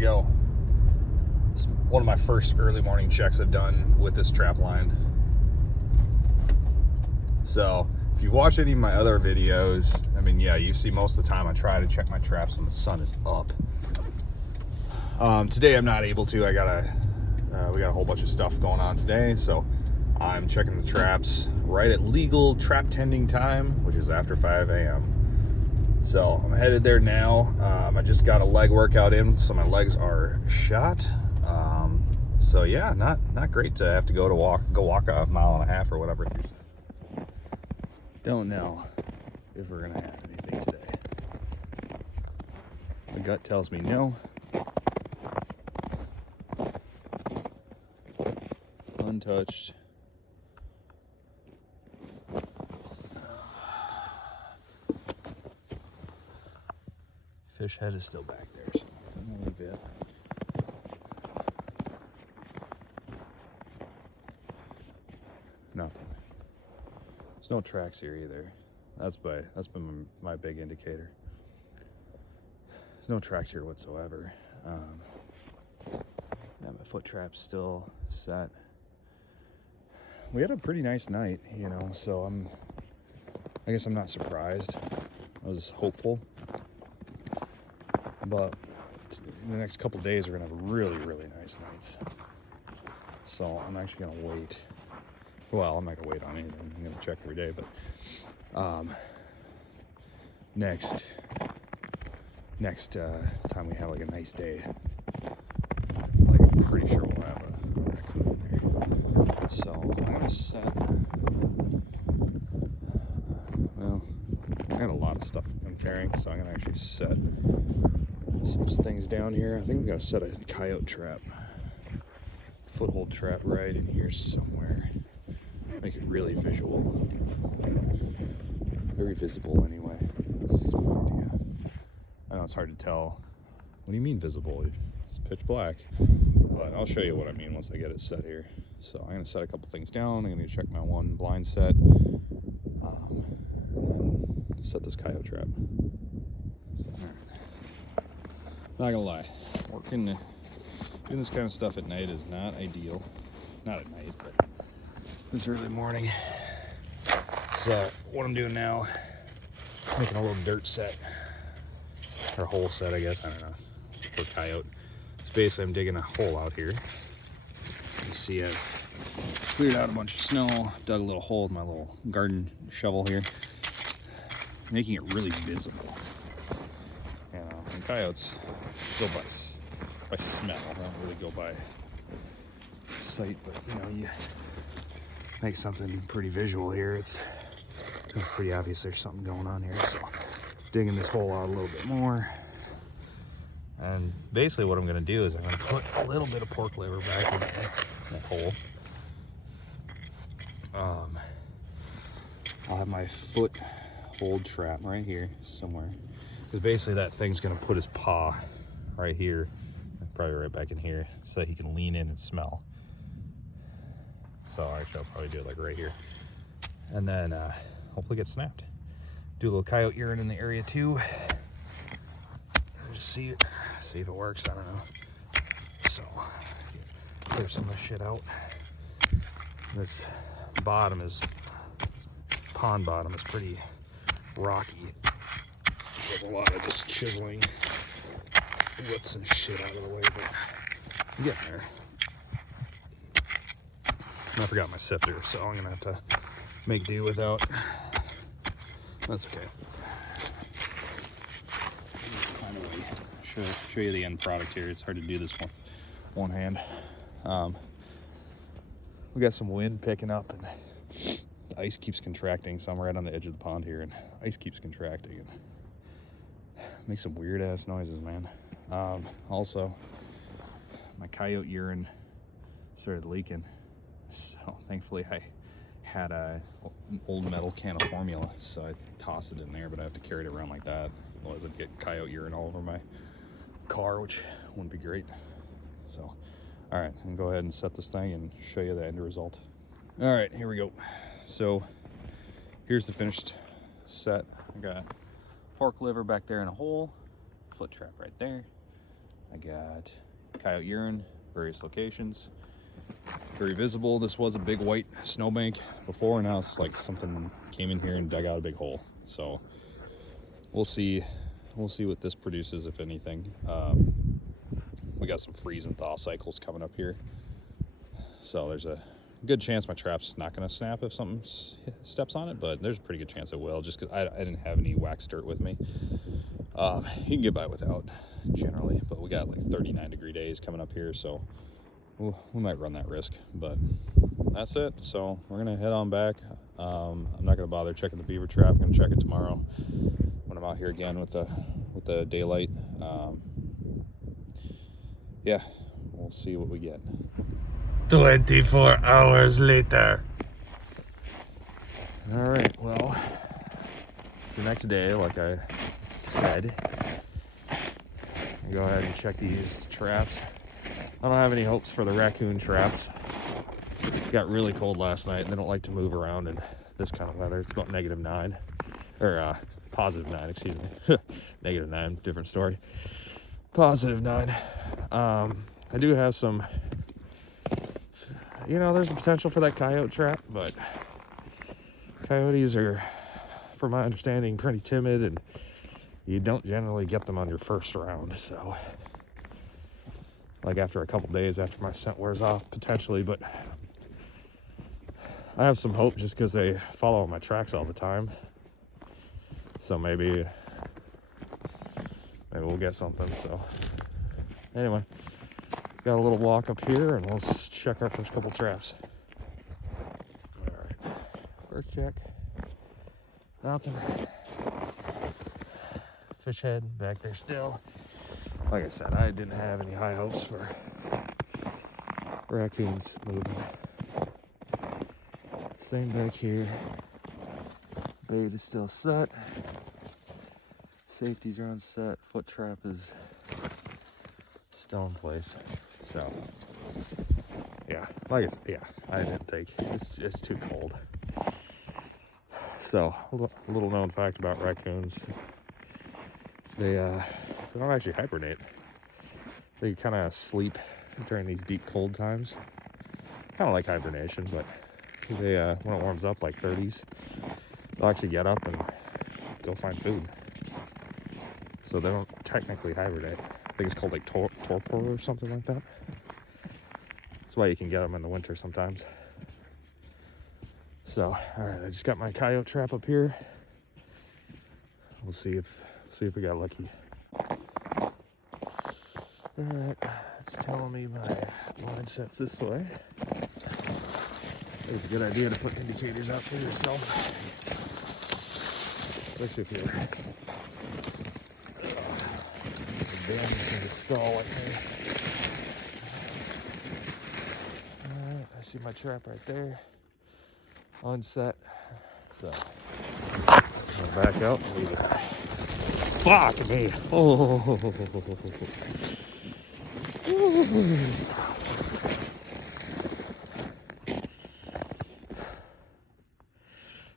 we go. It's one of my first early morning checks I've done with this trap line. So if you've watched any of my other videos, I mean, yeah, you see most of the time I try to check my traps when the sun is up. Today I'm not able to. We got a whole bunch of stuff going on today, so I'm checking the traps right at legal trap tending time, which is after 5 a.m. So I'm headed there now. I just got a leg workout in, so my legs are shot. So yeah, not great to have to go walk a mile and a half or whatever. Don't know if we're gonna have anything today. My gut tells me no. Untouched. Fish head is still back there, so a little bit. Nothing. There's no tracks here either. That's been my big indicator. There's no tracks here whatsoever. Yeah, my foot trap's still set. We had a pretty nice night, so I guess I'm not surprised. I was hopeful. But in the next couple days, we're gonna have really, really nice nights. So I'm actually gonna wait. Well, I'm not gonna wait on anything. I'm gonna check every day, but next time we have like a nice day, like I'm pretty sure we'll have a raccoon there. So I'm gonna set. Well, I got a lot of stuff I'm carrying, so I'm gonna actually set some things down here. I think I'm gonna set a coyote trap, foothold trap right in here somewhere. Make it really visual, very visible anyway. That's my idea. I know it's hard to tell. What do you mean visible? It's pitch black, but I'll show you what I mean once I get it set here. So I'm gonna set a couple things down. I'm gonna check my one blind set, and then set this coyote trap. So, all right. Not gonna lie, doing this kind of stuff at night is not ideal. Not at night, but this early morning. So what I'm doing now, making a little dirt set, or hole set, I guess, I don't know, for coyote. So basically I'm digging a hole out here. You see I've cleared out a bunch of snow, dug a little hole with my little garden shovel here, making it really visible. And coyotes go by smell. They don't really go by sight, but you make something pretty visual here. It's pretty obvious there's something going on here. So digging this hole out a little bit more. And basically what I'm gonna do is I'm gonna put a little bit of pork liver back in that hole. I'll have my foothold trap right here somewhere. Because basically that thing's gonna put his paw right here, probably right back in here, so that he can lean in and smell. So actually I'll probably do it like right here. And then hopefully get snapped. Do a little coyote urine in the area too. Just see if it works, I don't know. So clear some of this shit out. This pond bottom is pretty rocky. So there's a lot of just chiseling roots and shit out of the way, but I'm getting there. I forgot my sifter, so I'm gonna have to make do without. That's okay. Finally, show you the end product here. It's hard to do this with one hand. We got some wind picking up, and the ice keeps contracting. So I'm right on the edge of the pond here, and ice keeps contracting and makes some weird ass noises, man. Also, my coyote urine started leaking, so thankfully I had an old metal can of formula, so I tossed it in there, but I have to carry it around like that, otherwise I'd get coyote urine all over my car, which wouldn't be great. So all right, I'm gonna go ahead and set this thing and show you the end result. All right, here we go. So here's the finished set. I got pork liver back there in a hole, foot trap right there, I got coyote urine, various locations. Very visible. This was a big white snowbank before, now it's like something came in here and dug out a big hole. So we'll see what this produces, if anything. We got some freeze and thaw cycles coming up here, so there's a good chance my trap's not going to snap if something steps on it, but there's a pretty good chance it will, just because I didn't have any wax dirt with me. You can get by without generally, but we got like 39-degree days coming up here, so we might run that risk. But that's it. So we're gonna head on back. I'm not gonna bother checking the beaver trap. I'm gonna check it tomorrow when I'm out here again with the daylight. Yeah, we'll see what we get. 24 hours later. All right, well, the next day, like I said, go ahead and check these traps. I don't have any hopes for the raccoon traps. It got really cold last night, and they don't like to move around in this kind of weather. It's about -9, or +9, excuse me. -9, different story. +9. I do have some, there's a potential for that coyote trap, but coyotes are, from my understanding, pretty timid, and you don't generally get them on your first round. So like after a couple days after my scent wears off, potentially. But I have some hope just because they follow my tracks all the time, so maybe we'll get something. So anyway, got a little walk up here and we'll check our first couple traps. All right, first check, nothing. Fish head back there still. Like I said, I didn't have any high hopes for raccoons moving. Same back here. Bait is still set. Safeties are on set. Foot trap is still in place. So, yeah, like I said, yeah, I didn't think it's too cold. So, a little known fact about raccoons: they don't actually hibernate. They kind of sleep during these deep cold times. Kind of like hibernation, but they when it warms up like 30s, they'll actually get up and go find food. So they don't technically hibernate. I think it's called like torpor or something like that. That's why you can get them in the winter sometimes. So, all right, I just got my coyote trap up here. We'll see if we got lucky. All right, it's telling me my line set's this way. It's a good idea to put indicators out for yourself, especially if you're damaged in the skull like me. All right, I see my trap right there, unset. So I'm gonna back out and leave it. Fuck me! Oh.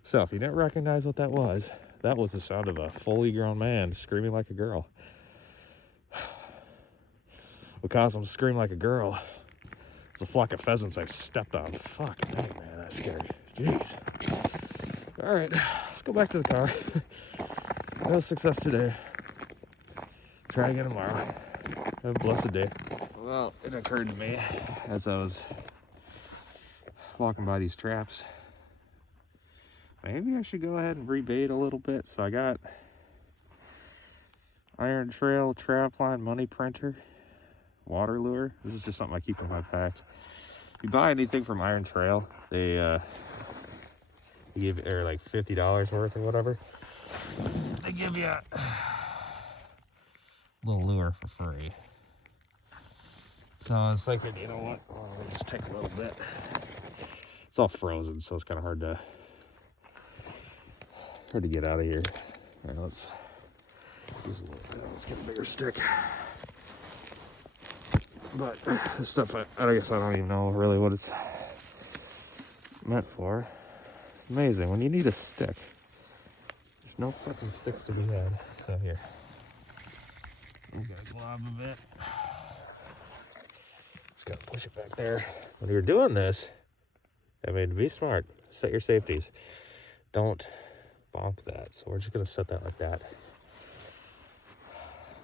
So if you didn't recognize what that was the sound of a fully grown man screaming like a girl. What caused him to scream like a girl? It's a flock of pheasants I stepped on. Fuck me, man, that scared me. Jeez. All right, let's go back to the car. No success today. Try again tomorrow. Have a blessed day. Well, it occurred to me as I was walking by these traps, maybe I should go ahead and rebait a little bit. So I got Iron Trail trap line money printer, water lure. This is just something I keep in my pack. If you buy anything from Iron Trail, they give you like $50 worth or whatever. They give you a little lure for free. So I was thinking, you know what? I'll just take a little bit. It's all frozen, so it's kind of hard to get out of here. All right, let's use a little bit. Let's get a bigger stick. But this stuff, I guess I don't even know really what it's meant for. It's amazing when you need a stick. There's no fucking sticks to be had. So here. All Gotta glob a bit. Just gotta push it back there. When you're doing this, I mean, be smart. Set your safeties. Don't bonk that. So we're just gonna set that like that.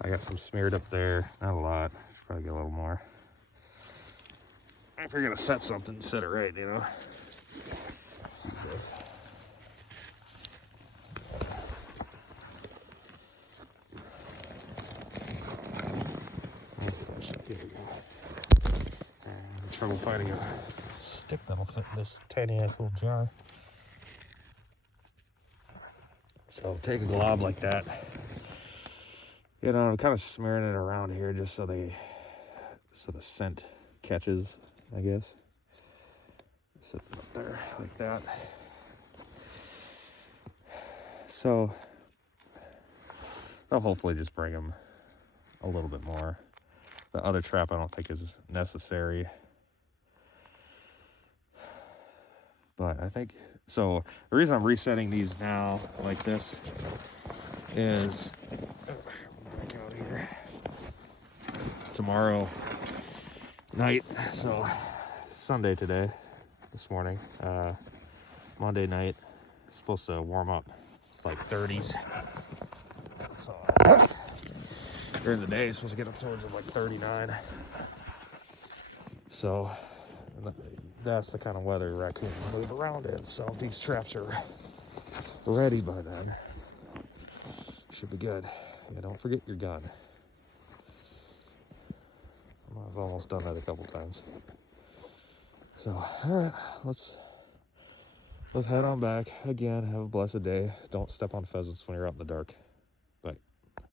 I got some smeared up there. Not a lot. Should probably get a little more. If you're gonna set something, set it right, you know. I'm trouble finding a stick that'll fit in this tiny ass little jar. So take a glob like that. You know, I'm kind of smearing it around here just so the scent catches, I guess. Set it up there like that. So I'll hopefully just bring them a little bit more. The other trap I don't think is necessary. But I think, so the reason I'm resetting these now like this is, back out here, tomorrow night, so Sunday today, this morning, Monday night, it's supposed to warm up like 30s. So during the day, it's supposed to get up towards like 39. So that's the kind of weather raccoons move around in. So if these traps are ready by then, should be good. Yeah, don't forget your gun. I've almost done that a couple times. So, all right, let's head on back again. Have a blessed day. Don't step on pheasants when you're out in the dark.